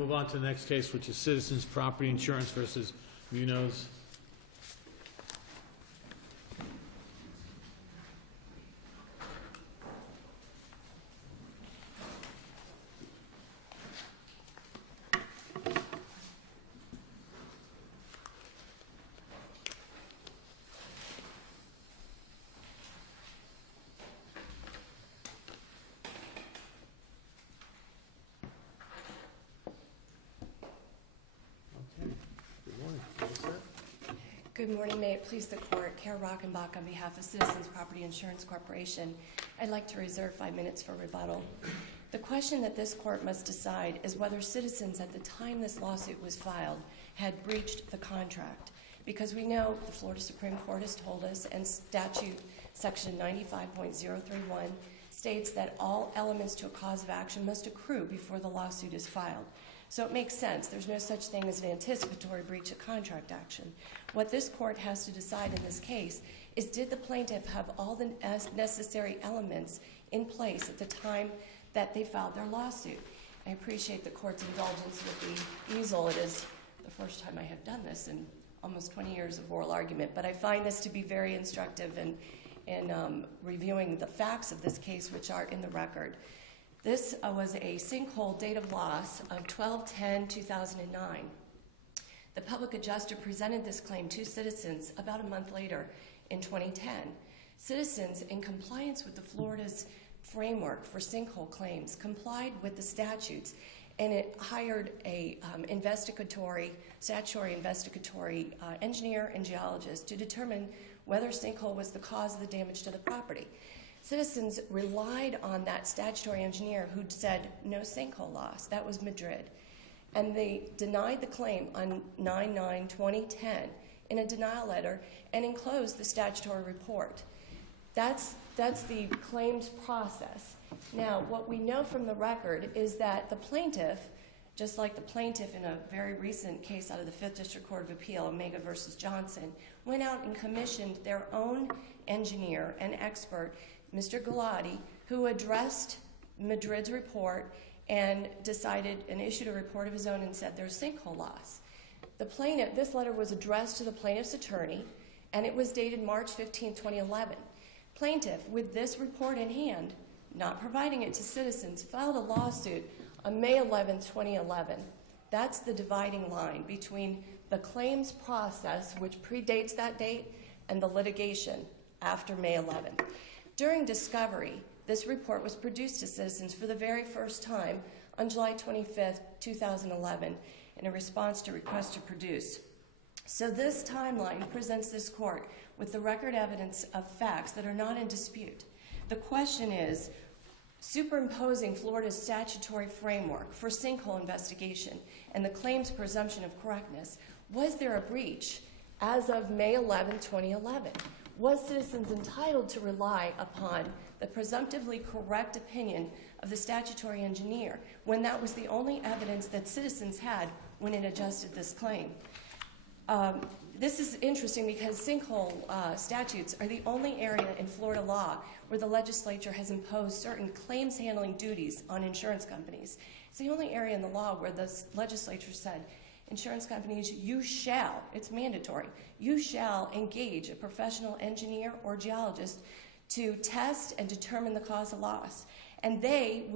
move on to the next case, which is Citizens Property Insurance versus Munoz. Good morning. May it please the Court. Kara Rockenbach on behalf of Citizens Property Insurance Corporation. I'd like to reserve 5 minutes for rebuttal. The question that this Court must decide is whether Citizens, at the time this lawsuit was filed, had breached the contract. Because we know the Florida Supreme Court has told us, and statute section 95.031 states that all elements to a cause of action must accrue before the lawsuit is filed. So it makes sense. There's no such thing as an anticipatory breach of contract action. What this Court has to decide in this case is, did the plaintiff have all the necessary elements in place at the time that they filed their lawsuit? I appreciate the Court's indulgence with the easel. It is the first time I have done this in almost 20 years of oral argument, but I find this to be very instructive in reviewing the facts of this case, which are in the record. This was a sinkhole date of loss of 12/10/2009. The public adjuster presented this claim to Citizens about a month later in 2010. Citizens, in compliance with the Florida's framework for sinkhole claims, complied with the statutes, and it hired a statutory investigatory engineer and geologist to determine whether sinkhole was the cause of the damage to the property. Citizens relied on that statutory engineer who said no sinkhole loss. That was Madrid. And they denied the claim on 9/9/2010 in a denial letter and enclosed the statutory report. That's the claims process. Now, what we know from the record is that the plaintiff, just like the plaintiff in a very recent case out of the 5th District Court of Appeal, Omega versus Johnson, went out and commissioned their own engineer and expert, Mr. Galati, who addressed Madrid's report and decided and issued a report of his own and said there's sinkhole loss. This letter was addressed to the plaintiff's attorney, and it was dated March 15, 2011. Plaintiff, with this report in hand, not providing it to Citizens, filed a lawsuit on May 11, 2011. That's the dividing line between the claims process, which predates that date, and the litigation after May 11. During discovery, this report was produced to Citizens for the very first time on July 25, 2011, in a response to request to produce. So this timeline presents this Court with the record evidence of facts that are not in dispute. The question is, superimposing Florida's statutory framework for sinkhole investigation and the claims presumption of correctness, was there a breach as of May 11, 2011? Was Citizens entitled to rely upon the presumptively correct opinion of the statutory engineer when that was the only evidence that Citizens had when it adjusted this claim? This is interesting because sinkhole statutes are the only area in Florida law where the legislature has imposed certain claims handling duties on insurance companies. It's the only area in the law where the legislature said, insurance companies, you shall, it's mandatory, you shall engage a professional engineer or geologist to test and determine the cause of loss. And they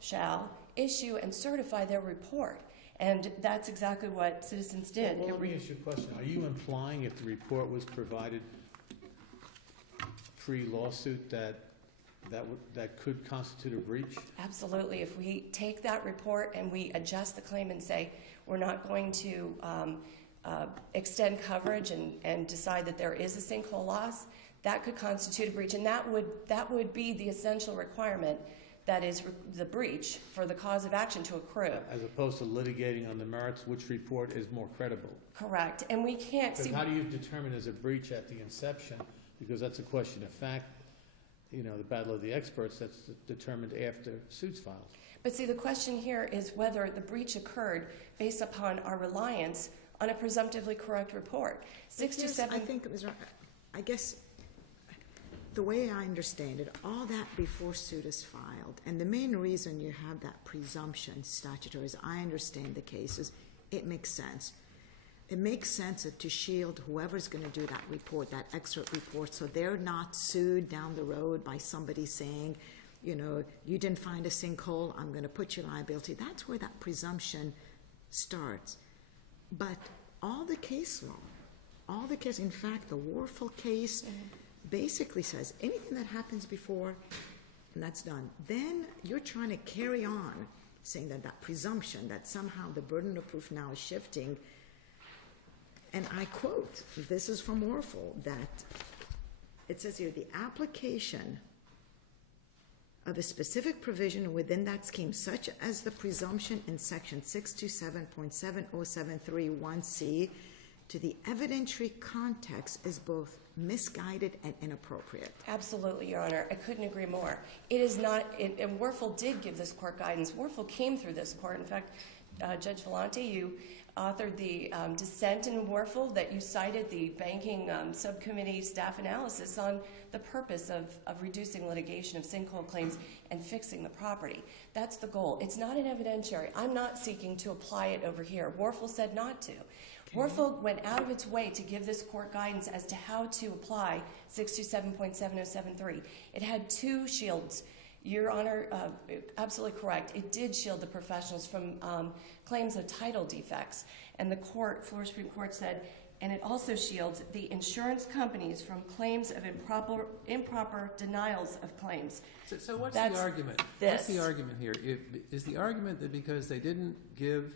shall issue and certify their report. And that's exactly what Citizens did. Well, let me ask you a question. Are you implying if the report was provided pre-lawsuit that could constitute a breach? Absolutely. If we take that report and we adjust the claim and say we're not going to extend coverage and decide that there is a sinkhole loss, that could constitute a breach. And that would be the essential requirement, that is the breach, for the cause of action to accrue. As opposed to litigating on the merits, which report is more credible? Correct. And we can't see... How do you determine as a breach at the inception? Because that's a question of fact. You know, the battle of the experts, that's determined after suit's filed. But see, the question here is whether the breach occurred based upon our reliance on a presumptively correct report. 6 to 7... I think it was... I guess the way I understand it, all that before suit is filed, and the main reason you have that presumption statutory, as I understand the cases, it makes sense. It makes sense to shield whoever's going to do that report, that expert report, so they're not sued down the road by somebody saying, you know, you didn't find a sinkhole, I'm going to put your liability. That's where that presumption starts. But all the case law, in fact, the Warfel case basically says anything that happens before, and that's done. Then you're trying to carry on saying that that presumption, that somehow the burden of proof now is shifting. And I quote, this is from Warfel, that it says here, the application of a specific provision within that scheme, such as the presumption in section 627.70731C, to the evidentiary context is both misguided and inappropriate. Absolutely, Your Honor. I couldn't agree more. It is not, and Warfel did give this court guidance. Warfel came through this court. In fact, Judge Vellante, you authored the dissent in Warfel that you cited the banking subcommittee staff analysis on the purpose of reducing litigation of sinkhole claims and fixing the property. That's the goal. It's not an evidentiary. I'm not seeking to apply it over here. Warfel said not to. Warfel went out of its way to give this court guidance as to how to apply 627.7073. It had two shields. Your Honor, absolutely correct. It did shield the professionals from claims of title defects. And the court, Florida Supreme Court said, and it also shields the insurance companies from claims of improper denials of claims. So what's That's the argument? this. What's the argument here? Is the argument that because they didn't give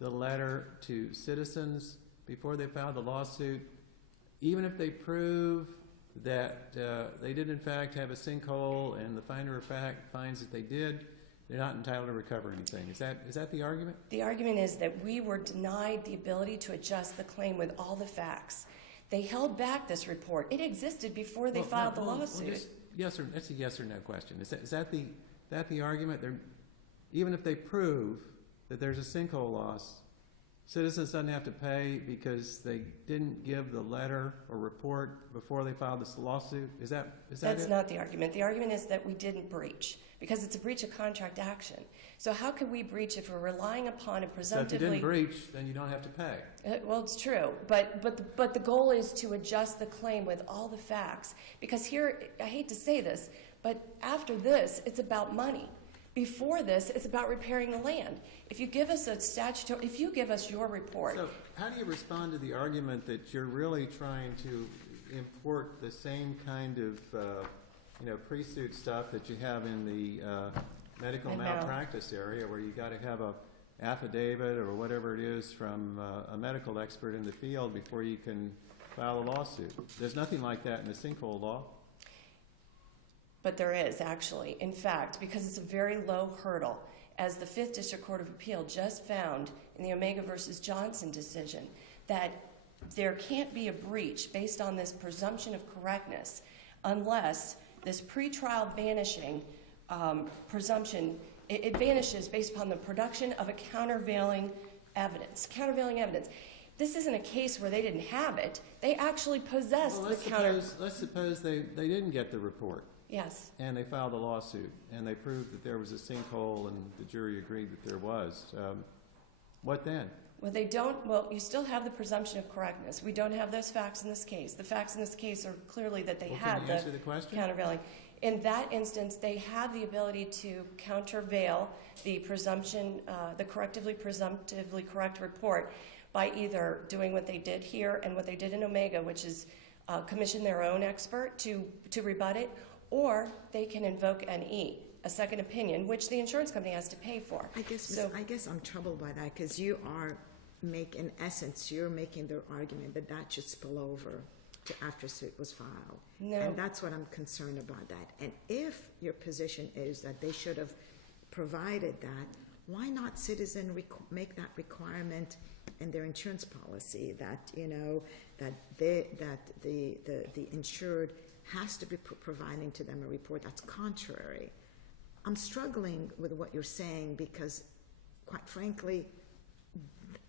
the letter to citizens before they filed the lawsuit, even if they prove that they did in fact have a sinkhole and the finder of fact finds that they did, they're not entitled to recover anything? Is that the argument? The argument is that we were denied the ability to adjust the claim with all the facts. They held back this report. It existed before they filed the lawsuit. That's a yes or no question. Is that the argument? Even if they prove that there's a sinkhole loss, citizens doesn't have to pay because they didn't give the letter or report before they filed this lawsuit? Is that That's it? not the argument. The argument is that we didn't breach because it's a breach of contract action. So how could we breach if we're relying upon a presumptively... So if you didn't breach, then you don't have to pay. Well, it's true, but the goal is to adjust the claim with all the facts. Because here, I hate to say this, but after this, it's about money. Before this, it's about repairing the land. If you give us if you give us your report... So how do you respond to the argument that you're really trying to import the same kind of pre-suit stuff that you have in the medical malpractice area, where you got to have a affidavit or whatever it is from a medical expert in the field before you can file a lawsuit? There's nothing like that in the sinkhole law. But there is, actually. In fact, because it's a very low hurdle, as the 5th District Court of Appeal just found in the Omega versus Johnson decision, that there can't be a breach based on this presumption of correctness unless this pretrial vanishing presumption, it vanishes based upon the production of a countervailing evidence. This isn't a case where they didn't have it. They actually possessed the counter... Let's suppose they didn't get the report. Yes. And they filed a lawsuit, and they proved that there was a sinkhole, and the jury agreed that there was. What then? Well, you still have the presumption of correctness. We don't have those facts in this case. The facts in this case are clearly that they had the countervailing. In that instance, they had the ability to countervail the presumption, the presumptively correct report by either doing what they did here and what they did in Omega, which is commission their own expert to rebut it, or they can invoke an E, a second opinion, which the insurance company has to pay for. I guess I'm troubled by that because in essence, you're making their argument that should spill over to after suit was filed. No. And that's what I'm concerned about that. And if your position is that they should have provided that, why not citizen make that requirement in their insurance policy that the insured has to be providing to them a report that's contrary? I'm struggling with what you're saying because, quite frankly,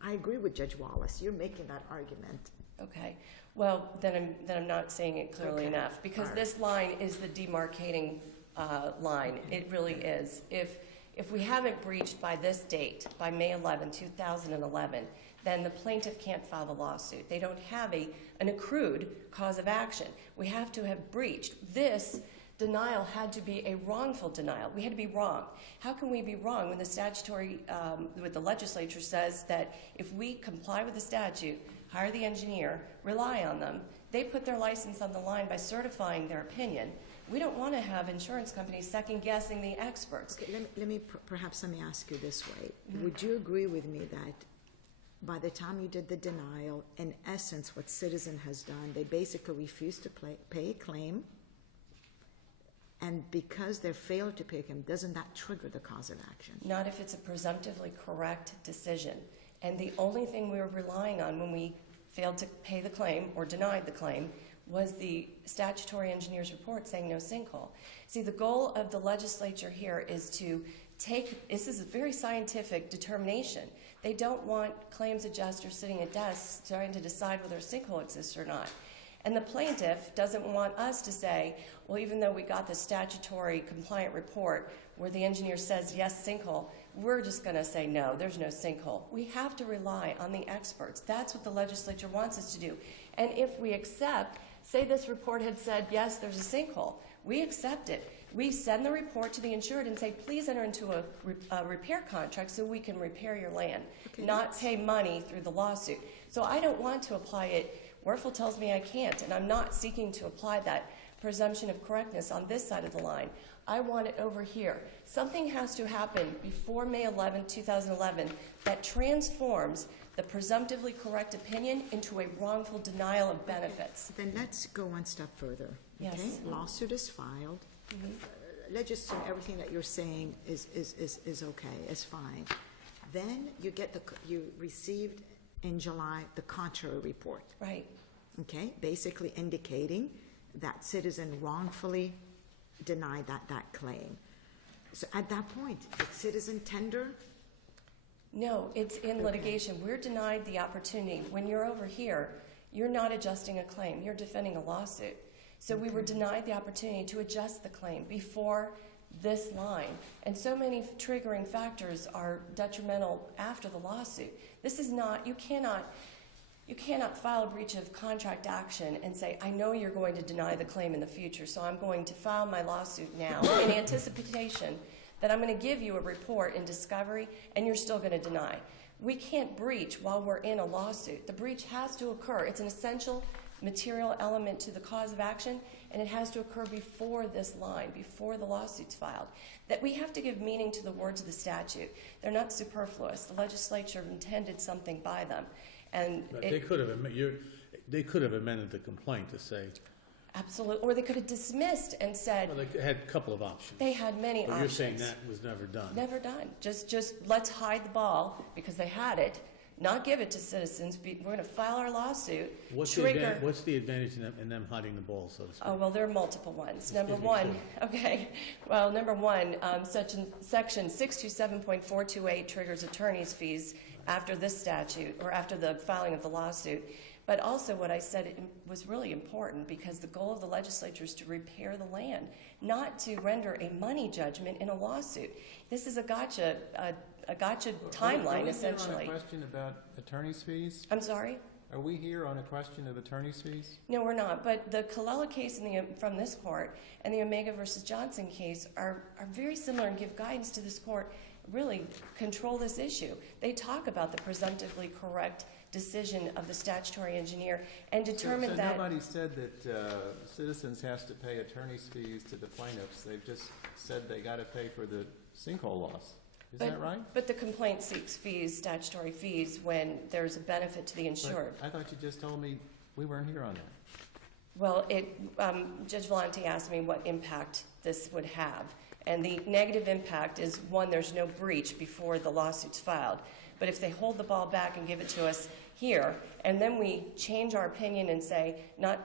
I agree with Judge Wallace. You're making that argument. Okay, well, then I'm not saying it clearly Okay. enough, because All right. this line is the demarcating line. It really is. If we haven't breached by this date, by May 11, 2011, then the plaintiff can't file the lawsuit. They don't have an accrued cause of action. We have to have breached. This denial had to be a wrongful denial. We had to be wrong. How can we be wrong when the statutory, when the legislature says that if we comply with the statute, hire the engineer, rely on them, they put their license on the line by certifying their opinion. We don't want to have insurance companies second-guessing the experts. Okay, perhaps let me ask you this way. Mm-hmm. Would you agree with me that by the time you did the denial, in essence, what Citizen has done, they basically refused to pay a claim, and because they failed to pay a claim, doesn't that trigger the cause of action? Not if it's a presumptively correct decision. And the only thing we were relying on when we failed to pay the claim or denied the claim was the statutory engineer's report saying no sinkhole. See, the goal of the legislature here is to this is a very scientific determination. They don't want claims adjusters sitting at desks trying to decide whether a sinkhole exists or not. And the plaintiff doesn't want us to say, well, even though we got the statutory compliant report where the engineer says yes, sinkhole, we're just going to say no, there's no sinkhole. We have to rely on the experts. That's what the legislature wants us to do. And if we accept, say this report had said yes, there's a sinkhole, we accept it. We send the report to the insured and say, please enter into a repair contract so we can repair your land, Okay, not pay money through the lawsuit. So I don't want to apply it. Werfel tells me I can't, and I'm not seeking to apply that presumption of correctness on this side of the line. I want it over here. Something has to happen before May 11, 2011 that transforms the presumptively correct opinion into a wrongful denial of benefits. Then let's go one step further. Okay? Yes. Lawsuit is filed. Let's just assume everything that you're saying is okay, is fine. Then you received in July the contrary report. Right. Okay, basically indicating that Citizen wrongfully denied that claim. So at that point, did Citizen tender? No, it's in litigation. We're denied the opportunity. When you're over here, you're not adjusting a claim. You're defending a lawsuit. So we were denied the opportunity to adjust the claim before this line. And so many triggering factors are detrimental after the lawsuit. This is not, you cannot file a breach of contract action and say, I know you're going to deny the claim in the future, so I'm going to file my lawsuit now in anticipation that I'm going to give you a report in discovery and you're still going to deny. We can't breach while we're in a lawsuit. The breach has to occur. It's an essential material element to the cause of action, and it has to occur before this line, before the lawsuit's filed. That we have to give meaning to the words of the statute. They're not superfluous. The legislature intended something by them. And But they could have amended the complaint to say, absolutely, or they could have dismissed and said, well, they had a couple of options. they had many But options. you're saying that was never done. Never done. Just let's hide the ball because they had it, not give it to citizens. We're going to file our lawsuit, What's trigger. what's the advantage in them hiding the ball, so to speak? Oh, well, there are multiple ones. Just Number give me one, okay, well, number one, section 627.428 triggers attorney's fees after this statute or after the filing of the lawsuit. But also what I said was really important because the goal of the legislature is to repair the land, not to render a money judgment in a lawsuit. This is a gotcha timeline, essentially. Are we here on a question about attorney's fees? I'm sorry? Are we here on a question of attorney's fees? No, we're not. But the Colella case from this court and the Omega versus Johnson case are very similar and give guidance to this court, really control this issue. They talk about the presumptively correct decision of the statutory engineer and determine so that... nobody said that Citizens has to pay attorney's fees to the plaintiffs. They've just said they got to pay for the sinkhole loss. Is that right? But the complaint seeks fees, statutory fees, when there's a benefit to the insured. But I thought you just told me we weren't here on that. Well, Judge Volante asked me what impact this would have. And the negative impact is, one, there's no breach before the lawsuit's filed. But if they hold the ball back and give it to us here, and then we change our opinion and say,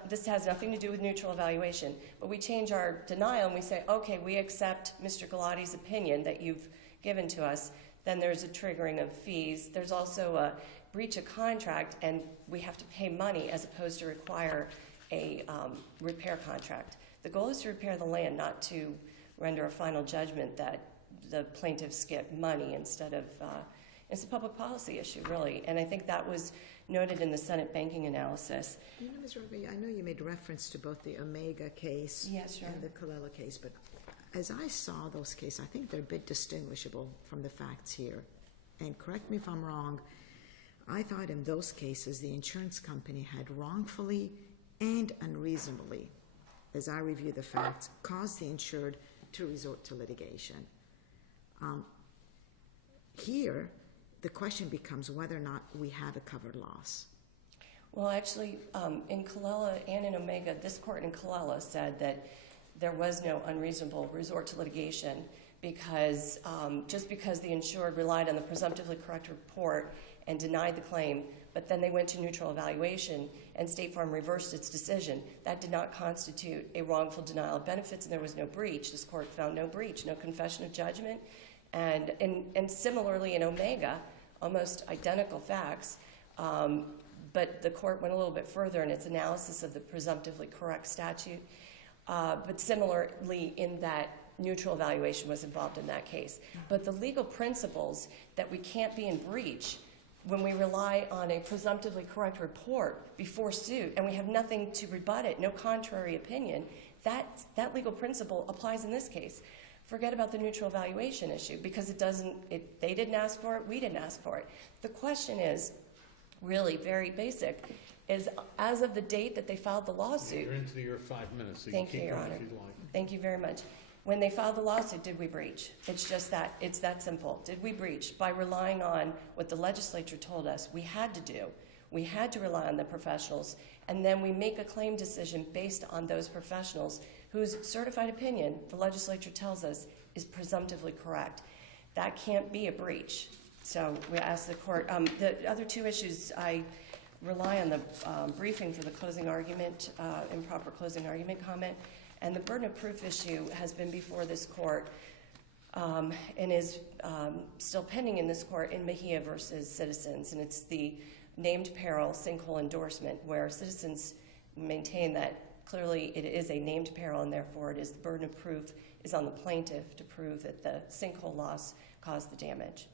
this has nothing to do with neutral evaluation, but we change our denial and we say, okay, we accept Mr. Galati's opinion that you've given to us, then there's a triggering of fees. There's also a breach of contract, and we have to pay money as opposed to require a repair contract. The goal is to repair the land, not to render a final judgment that the plaintiffs get money instead of, it's a public policy issue, really. And I think that was noted in the Senate banking analysis. You know, Ms. Roby, I know you made reference to both the Omega case Yes, sure. and the Colella case, but as I saw those cases, I think they're a bit distinguishable from the facts here. And correct me if I'm wrong, I thought in those cases the insurance company had wrongfully and unreasonably, as I review the facts, caused the insured to resort to litigation. Here, the question becomes whether or not we have a covered loss. Well, actually, in Colella and in Omega, this court in Colella said that there was no unreasonable resort to litigation because just because the insured relied on the presumptively correct report and denied the claim, but then they went to neutral evaluation and State Farm reversed its decision, that did not constitute a wrongful denial of benefits and there was no breach. This court found no breach, no confession of judgment. And similarly in Omega, almost identical facts, but the court went a little bit further in its analysis of the presumptively correct statute. But similarly in that neutral evaluation was involved in that case. But the legal principles that we can't be in breach when we rely on a presumptively correct report before suit and we have nothing to rebut it, no contrary opinion, that legal principle applies in this case. Forget about the neutral evaluation issue because they didn't ask for it, we didn't ask for it. The question is really very basic, is as of the date that they filed the lawsuit. You're into your 5 minutes, so Thank you you, keep Your going Honor. if you'd like. Thank you very much. When they filed the lawsuit, did we breach? It's just that, it's that simple. Did we breach by relying on what the legislature told us we had to do? We had to rely on the professionals, and then we make a claim decision based on those professionals whose certified opinion, the legislature tells us, is presumptively correct. That can't be a breach. So we ask the court. The other two issues, I rely on the briefing for the closing argument, improper closing argument comment. And the burden of proof issue has been before this court and is still pending in this court in Mejia versus Citizens. And it's the named peril sinkhole endorsement where Citizens maintain that clearly it is a named peril and therefore it is the burden of proof is on the plaintiff to prove that the sinkhole loss caused the damage.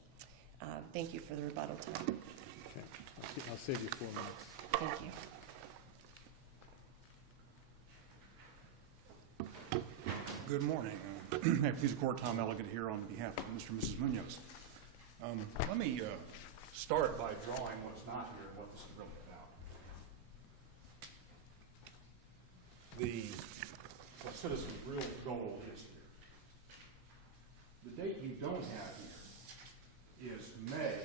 Thank you for the rebuttal time. Okay, I'll save you 4 minutes. Thank you. Good morning. May it please the court, Tom Elegant here on behalf of Mr. and Mrs. Munoz. Let me start by drawing what's not here and what this is really about. What Citizens' real goal is here. The date you don't have here is May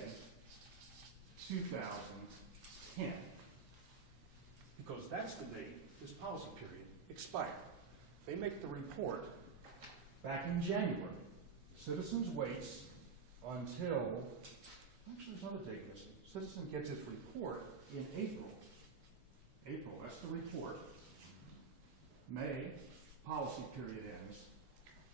2010, because that's the date this policy period expired. They make the report back in January. Citizens waits until, actually there's another date missing. Citizen gets its report in April. April, that's the report. May, policy period ends.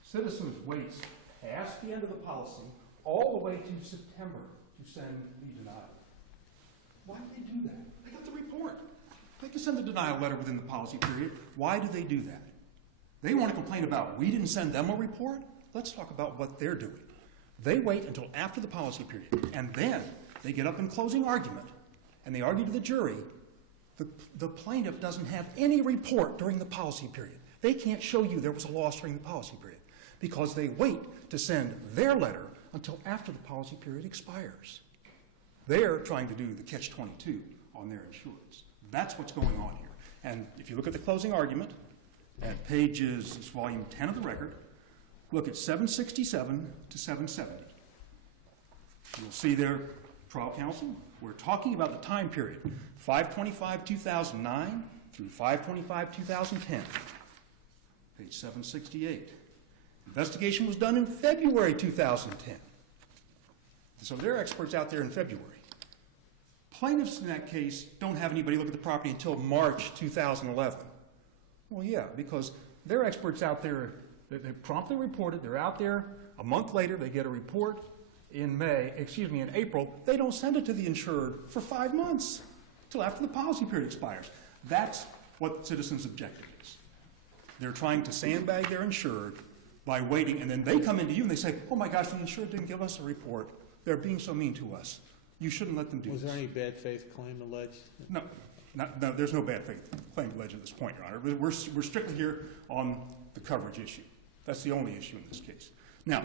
Citizens waits past the end of the policy all the way to September to send the denial. Why do they do that? They got the report. They can send the denial letter within the policy period. Why do they do that? They want to complain about we didn't send them a report? Let's talk about what they're doing. They wait until after the policy period, and then they get up in closing argument, and they argue to the jury, the plaintiff doesn't have any report during the policy period. They can't show you there was a loss during the policy period because they wait to send their letter until after the policy period expires. They're trying to do the catch-22 on their insurance. That's what's going on here. And if you look at the closing argument, at pages, it's volume 10 of the record, look at 767 to 770. You'll see there, trial counsel, we're talking about the time period, 5/25/2009 through 5/25/2010. Page 768. Investigation was done in February 2010. So there are experts out there in February. Plaintiffs in that case don't have anybody look at the property until March 2011. Well, yeah, because there are experts out there that they promptly reported. They're out there. A month later, they get a report. in April, they don't send it to the insured for 5 months, till after the policy period expires. That's what Citizens' objective is. They're trying to sandbag their insured by waiting, and then they come into you and they say, oh my gosh, the insured didn't give us a report. They're being so mean to us. You shouldn't let them do this. Was there any bad faith claim alleged? No, there's no bad faith claim alleged at this point, Your Honor. We're strictly here on the coverage issue. That's the only issue in this case. Now,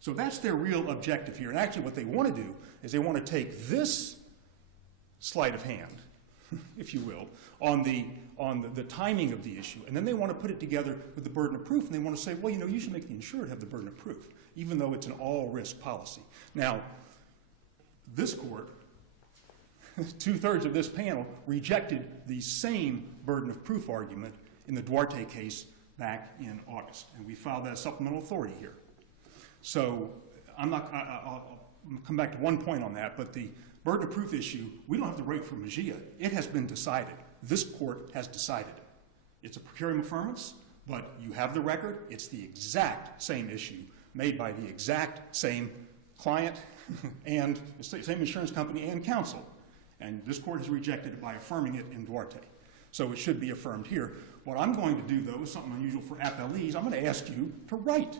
so that's their real objective here. And actually what they want to do is they want to take this sleight of hand, if you will, on the timing of the issue, and then they want to put it together with the burden of proof, and they want to say, well, you should make the insured have the burden of proof, even though it's an all-risk policy. Now, this court, 2/3 of this panel, rejected the same burden of proof argument in the Duarte case back in August, and we filed that supplemental authority here. So I'll come back to one point on that, but the burden of proof issue, we don't have to wait for Mejia. It has been decided. This court has decided it. It's a per curiam affirmance, but you have the record. It's the exact same issue made by the exact same client and the same insurance company and counsel. And this court has rejected it by affirming it in Duarte. So it should be affirmed here. What I'm going to do, though, is something unusual for appellees. I'm going to ask you to write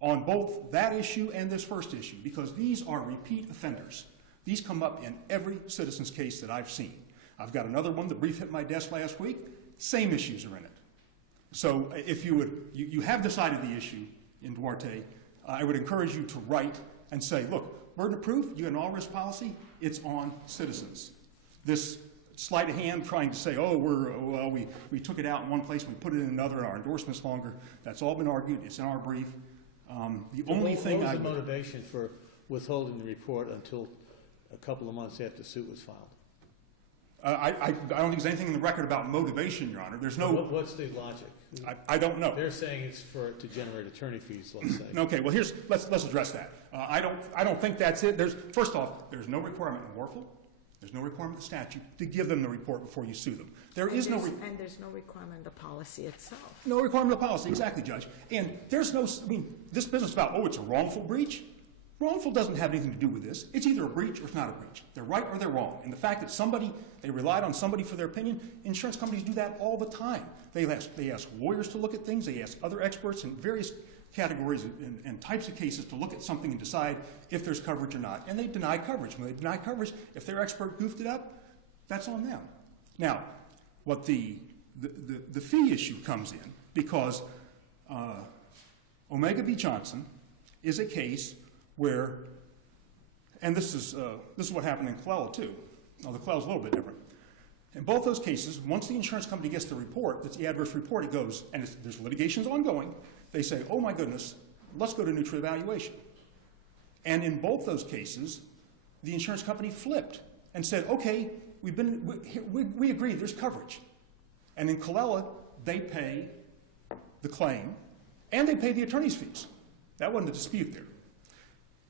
on both that issue and this first issue, because these are repeat offenders. These come up in every Citizens case that I've seen. I've got another one. The brief hit my desk last week. Same issues are in it. So if you have decided the issue in Duarte, I would encourage you to write and say, look, burden of proof, you have an all-risk policy, it's on Citizens. This sleight of hand trying to say, we took it out in one place, we put it in another, our endorsement's longer, that's all been argued, it's in our brief. The only thing What was the motivation for withholding the report until a couple of months after the suit was filed? I don't think there's anything in the record about motivation, Your Honor. There's no. What's the logic? I don't know. They're saying it's to generate attorney fees, let's say. Okay, well let's address that. I don't think that's it. First off, there's no requirement in Warfel. There's no requirement in the statute to give them the report before you sue them. And there's no requirement in the policy itself. No requirement in the policy, exactly, Judge. And there's no. This business about it's a wrongful breach. Wrongful doesn't have anything to do with this. It's either a breach or it's not a breach. They're right or they're wrong. And the fact that they relied on somebody for their opinion, insurance companies do that all the time. They ask lawyers to look at things. They ask other experts in various categories and types of cases to look at something and decide if there's coverage or not. And they deny coverage. When they deny coverage, if their expert goofed it up, that's on them. Now, what the fee issue comes in, because Omega v. Johnson is a case where, and this is what happened in Clella too. Now the Clella's a little bit different. In both those cases, once the insurance company gets the report, that's the adverse report, it goes, and there's litigations ongoing, they say, oh my goodness, let's go to neutral evaluation. And in both those cases, the insurance company flipped and said, okay, we agree, there's coverage. And in Clella, they pay the claim and they pay the attorney's fees. That wasn't a dispute there.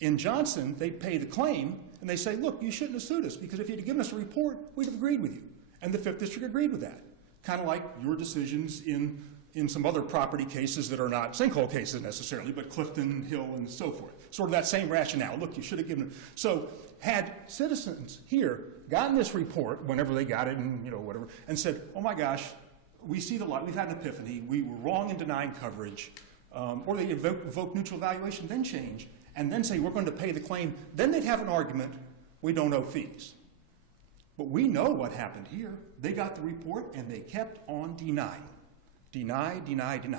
In Johnson, they pay the claim, and they say, look, you shouldn't have sued us, because if you'd have given us a report, we'd have agreed with you. And the Fifth District agreed with that. Kind of like your decisions in some other property cases that are not sinkhole cases necessarily, but Clifton, Hill, and so forth. Sort of that same rationale. Look, you should have given it. So had Citizens here gotten this report, whenever they got it, and whatever, and said, oh my gosh, we see the light, we've had an epiphany, we were wrong in denying coverage, or they evoke neutral evaluation, then change, and then say we're going to pay the claim, then they'd have an argument, we don't owe fees. But we know what happened here. They got the report and they kept on denying. Deny, deny, deny.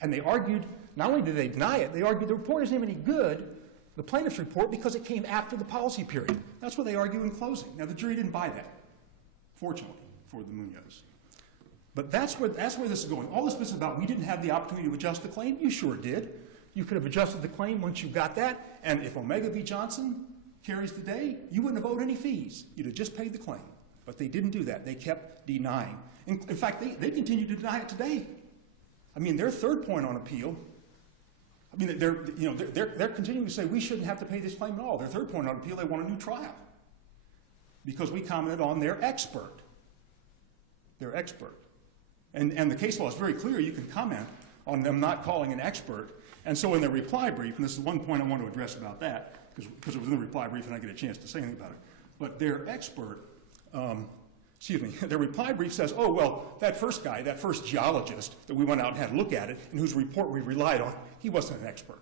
And they argued, not only did they deny it, they argued the report isn't any good, the plaintiff's report, because it came after the policy period. That's what they argue in closing. Now the jury didn't buy that, fortunately, for the Munoz. But that's where this is going. All this business about we didn't have the opportunity to adjust the claim, you sure did. You could have adjusted the claim once you got that, and if Omega v. Johnson carries the day, you wouldn't have owed any fees. You'd have just paid the claim. But they didn't do that. They kept denying. In fact, they continue to deny it today. I mean, their third point on appeal, I mean, they're continuing to say we shouldn't have to pay this claim at all. Their third point on appeal, they want a new trial because we commented on their expert. Their expert. And the case law is very clear. You can comment on them not calling an expert. And so in their reply brief, and this is one point I want to address about that, because it was in the reply brief and I get a chance to say anything about it, but their expert, their reply brief says, oh, well, that first guy, that first geologist that we went out and had a look at it and whose report we relied on, he wasn't an expert.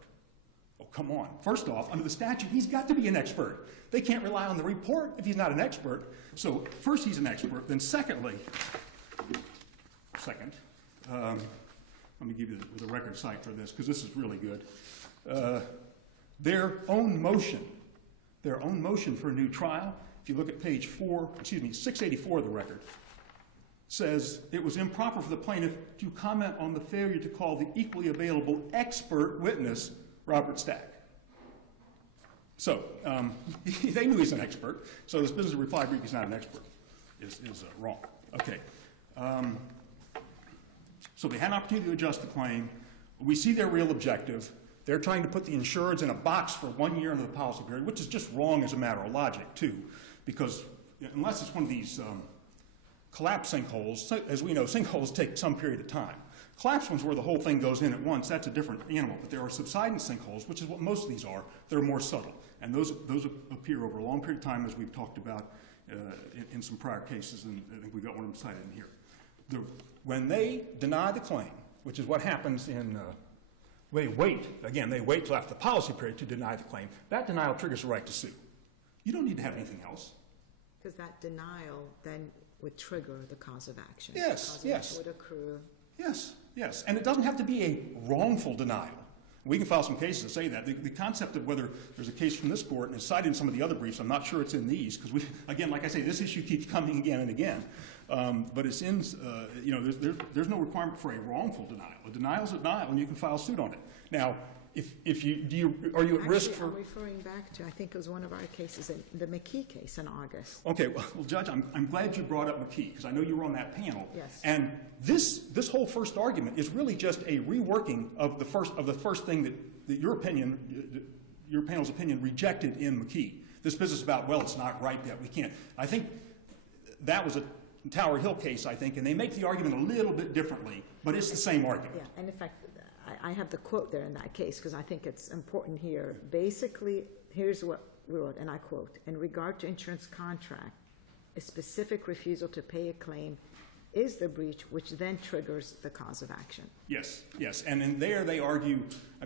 Oh, come on. First off, under the statute, he's got to be an expert. They can't rely on the report if he's not an expert. So first, he's an expert. Then secondly, let me give you the record cite for this, because this is really good. Their own motion for a new trial, if you look at page 684 of the record, says it was improper for the plaintiff to comment on the failure to call the equally available expert witness, Robert Stack. So they knew he's an expert, so this business reply brief, he's not an expert, is wrong. Okay. So they had an opportunity to adjust the claim. We see their real objective. They're trying to put the insureds in a box for 1 year under the policy period, which is just wrong as a matter of logic, too, because unless it's one of these collapse sinkholes, as we know, sinkholes take some period of time. Collapse ones where the whole thing goes in at once, that's a different animal, but there are subsidence sinkholes, which is what most of these are. They're more subtle, and those appear over a long period of time, as we've talked about in some prior cases, and I think we've got one of them cited in here. When they deny the claim, which is what happens in, they wait till after the policy period to deny the claim. That denial triggers the right to sue. You don't need to have anything else. Because that denial then would trigger the cause of action. Yes, the cause of action would accrue. Yes. And it doesn't have to be a wrongful denial. We can file some cases that say that. The concept of whether there's a case from this court, and it's cited in some of the other briefs, I'm not sure it's in these, because again, like I say, this issue keeps coming again and again. But it's in, there's no requirement for a wrongful denial. A denial is a denial, and you can file suit on it. Now, are you at risk for? I'm referring back to, I think it was one of our cases, the McKee case in August. Okay, well, Judge, I'm glad you brought up McKee, because I know you were on that panel. Yes. And this whole first argument is really just a reworking of the first thing that your panel's opinion rejected in McKee. This business about, well, it's not right yet, we can't. I think that was a Tower Hill case, I think, and they make the argument a little bit differently, but it's the same argument. Yeah, and in fact, I have the quote there in that case because I think it's important here. Basically, here's what we wrote, and I quote, in regard to insurance contract, a specific refusal to pay a claim is the breach which then triggers the cause of action. Yes, and in there they argue, I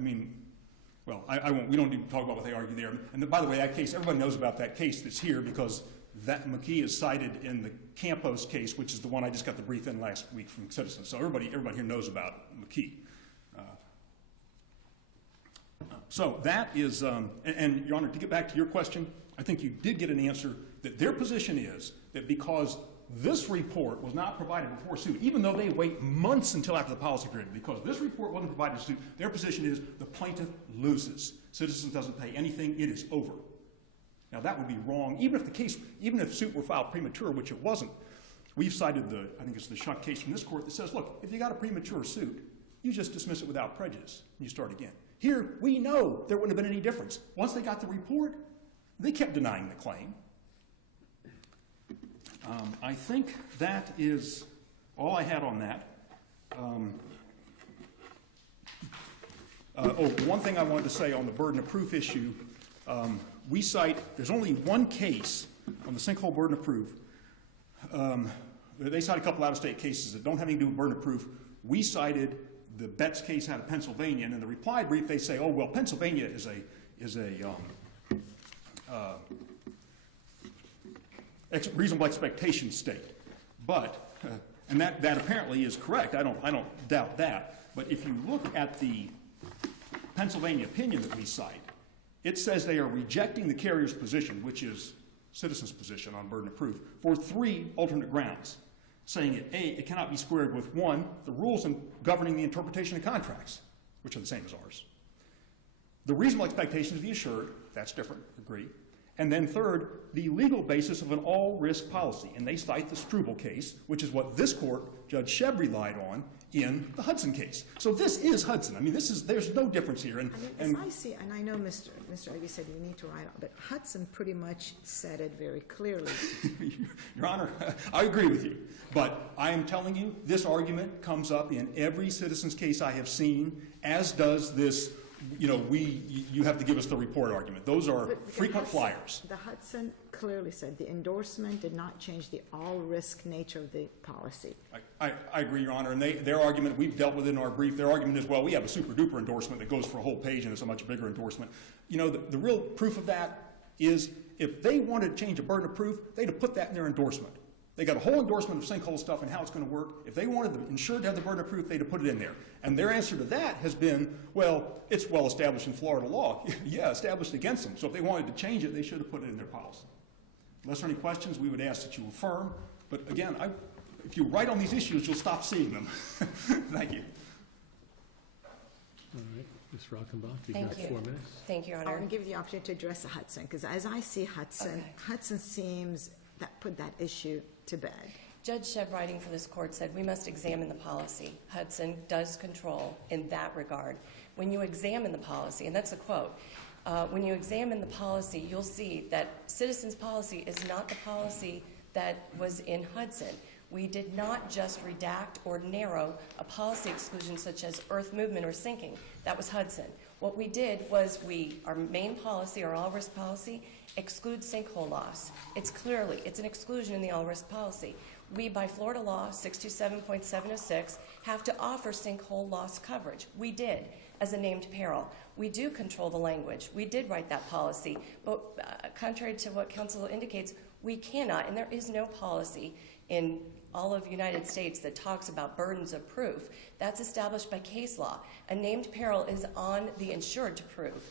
won't, we don't need to talk about what they argue there. And by the way, that case, everybody knows about that case that's here because that McKee is cited in the Campos case, which is the one I just got the brief in last week from Citizens. So everybody here knows about McKee. So that is, and Your Honor, to get back to your question, I think you did get an answer that their position is that because this report was not provided before suit, even though they wait months until after the policy period, because this report wasn't provided to suit, their position is the plaintiff loses. Citizens doesn't pay anything, it is over. Now that would be wrong, even if suit were filed premature, which it wasn't. We've cited I think it's the Shuck case from this court that says, look, if you got a premature suit, you just dismiss it without prejudice, and you start again. Here, we know there wouldn't have been any difference. Once they got the report, they kept denying the claim. I think that is all I had on that. One thing I wanted to say on the burden of proof issue, we cite, there's only one case on the sinkhole burden of proof. They cite a couple out-of-state cases that don't have anything to do with burden of proof. We cited the Betts case out of Pennsylvania, and in the reply brief they say, oh, well, Pennsylvania is a reasonable expectation state. But, and that apparently is correct, I don't doubt that. But if you look at the Pennsylvania opinion that we cite, it says they are rejecting the carrier's position, which is Citizens' position on burden of proof, for 3 alternate grounds, saying that A, it cannot be squared with 1, the rules governing the interpretation of contracts, which are the same as ours. The reasonable expectations of the assured, that's different, agree. And then third, the legal basis of an all-risk policy. And they cite the Struble case, which is what this court, Judge Shebb, relied on in the Hudson case. So this is Hudson. I mean, there's no difference here. I mean, as I see, and I know Mr. Ivey said you need to write, but Hudson pretty much said it very clearly. Your Honor, I agree with you. But I am telling you, this argument comes up in every citizen's case I have seen, as does this, you have to give us the report argument. Those are But the frequent Hudson- flyers. The Hudson clearly said the endorsement did not change the all-risk nature of the policy. I agree, Your Honor, and their argument, we've dealt with it in our brief, their argument is, well, we have a super-duper endorsement that goes for a whole page and it's a much bigger endorsement. The real proof of that is if they wanted to change a burden of proof, they'd have put that in their endorsement. They got a whole endorsement of sinkhole stuff and how it's going to work. If they wanted the insured to have the burden of proof, they'd have put it in there. And their answer to that has been, well, it's well established in Florida law. Yeah, established against them. So if they wanted to change it, they should have put it in their policy. Unless there are any questions, we would ask that you affirm. But again, if you write on these issues, you'll stop seeing them. Thank you. All right, Ms. Rockenbach, you've Thank got you. 4 minutes. Thank you, Your I Honor. want to give you the opportunity to address the Hudson, because as I see Hudson, Okay. Hudson seems that put that issue to bed. Judge Shebb, writing for this court, said we must examine the policy. Hudson does control in that regard. When you examine the policy, and that's a quote, when you examine the policy, you'll see that Citizens' policy is not the policy that was in Hudson. We did not just redact or narrow a policy exclusion such as earth movement or sinking. That was Hudson. What we did was our main policy, our all-risk policy, excludes sinkhole loss. It's an exclusion in the all-risk policy. We, by Florida law, 627.706, have to offer sinkhole loss coverage. We did, as a named peril. We do control the language. We did write that policy. But contrary to what counsel indicates, we cannot, and there is no policy in all of the United States that talks about burdens of proof. That's established by case law. A named peril is on the insured to prove.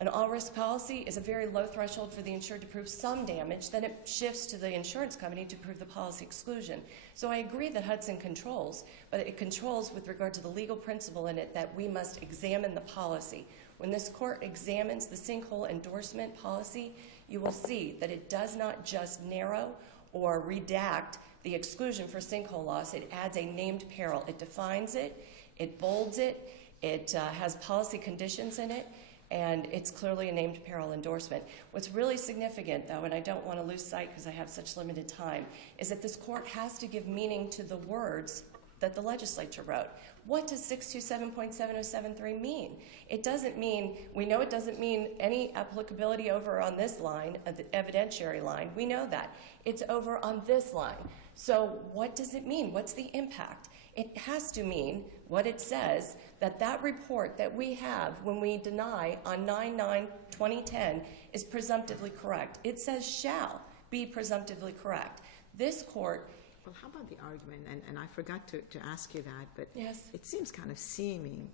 An all-risk policy is a very low threshold for the insured to prove some damage, then it shifts to the insurance company to prove the policy exclusion. So I agree that Hudson controls, but it controls with regard to the legal principle in it that we must examine the policy. When this court examines the sinkhole endorsement policy, you will see that it does not just narrow or redact the exclusion for sinkhole loss. It adds a named peril. It defines it, it bolds it, it has policy conditions in it, and it's clearly a named peril endorsement. What's really significant, though, and I don't want to lose sight because I have such limited time, is that this court has to give meaning to the words that the legislature wrote. What does 627.7073 mean? It doesn't mean, we know it doesn't mean any applicability over on this line, the evidentiary line. We know that. It's over on this line. So what does it mean? What's the impact? It has to mean what it says, that report that we have when we deny on 9/9/2010 is presumptively correct. It says shall be presumptively correct. This court... Well, how about the argument, and I forgot to ask you that, but Yes. it seems kind of seeming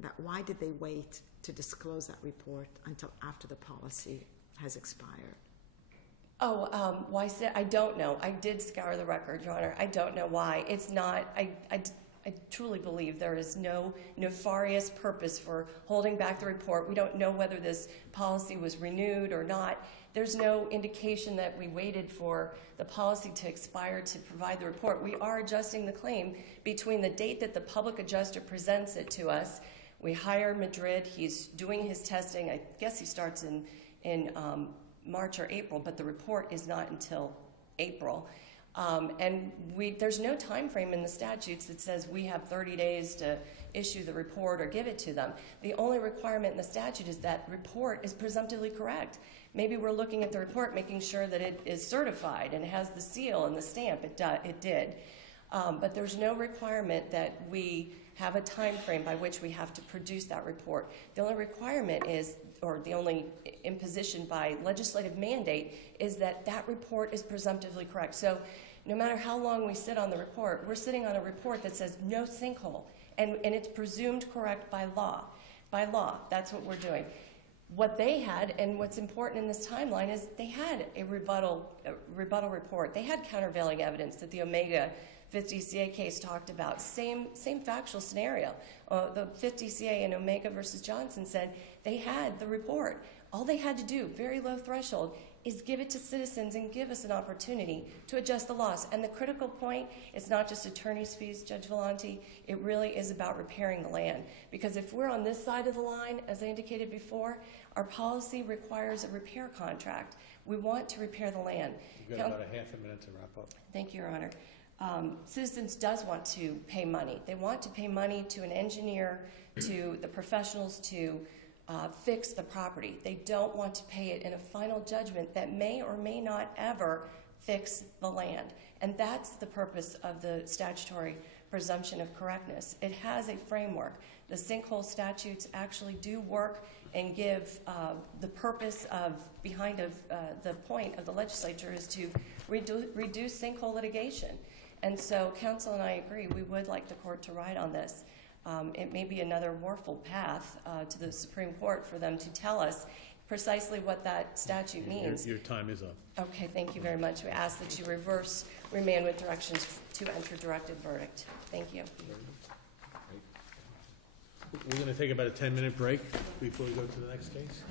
that why did they wait to disclose that report until after the policy has expired? Why say I don't know. I did scour the record, Your Honor. I don't know why. It's not, I truly believe there is no nefarious purpose for holding back the report. We don't know whether this policy was renewed or not. There's no indication that we waited for the policy to expire to provide the report. We are adjusting the claim between the date that the public adjuster presents it to us. We hire Madrid. He's doing his testing. I guess he starts in March or April, but the report is not until April. And there's no time frame in the statutes that says we have 30 days to issue the report or give it to them. The only requirement in the statute is that report is presumptively correct. Maybe we're looking at the report, making sure that it is certified and has the seal and the stamp. It did. But there's no requirement that we have a time frame by which we have to produce that report. The only requirement is, or the only imposition by legislative mandate, is that report is presumptively correct. So no matter how long we sit on the report, we're sitting on a report that says no sinkhole, and it's presumed correct by law. By law, that's what we're doing. What they had, and what's important in this timeline, is they had a rebuttal report. They had countervailing evidence that the Omega 50CA case talked about. Same factual scenario. The 50CA in Omega versus Johnson said they had the report. All they had to do, very low threshold, is give it to citizens and give us an opportunity to adjust the loss. And the critical point is not just attorney's fees, Judge Volante, it really is about repairing the land. Because if we're on this side of the line, as I indicated before, our policy requires a repair contract. We want to repair the land. You've got about a half a minute to wrap up. Thank you, Your Honor. Citizens does want to pay money. They want to pay money to an engineer, to the professionals to fix the property. They don't want to pay it in a final judgment that may or may not ever fix the land. And that's the purpose of the statutory presumption of correctness. It has a framework. The sinkhole statutes actually do work and give the purpose behind the point of the legislature is to reduce sinkhole litigation. And so counsel and I agree, we would like the court to ride on this. It may be another warful path to the Supreme Court for them to tell us precisely what that statute means. Your time is up. Okay, thank you very much. We ask that you reverse remand with directions to enter directed verdict. Thank you. We're going to take about a 10-minute break before we go to the next case.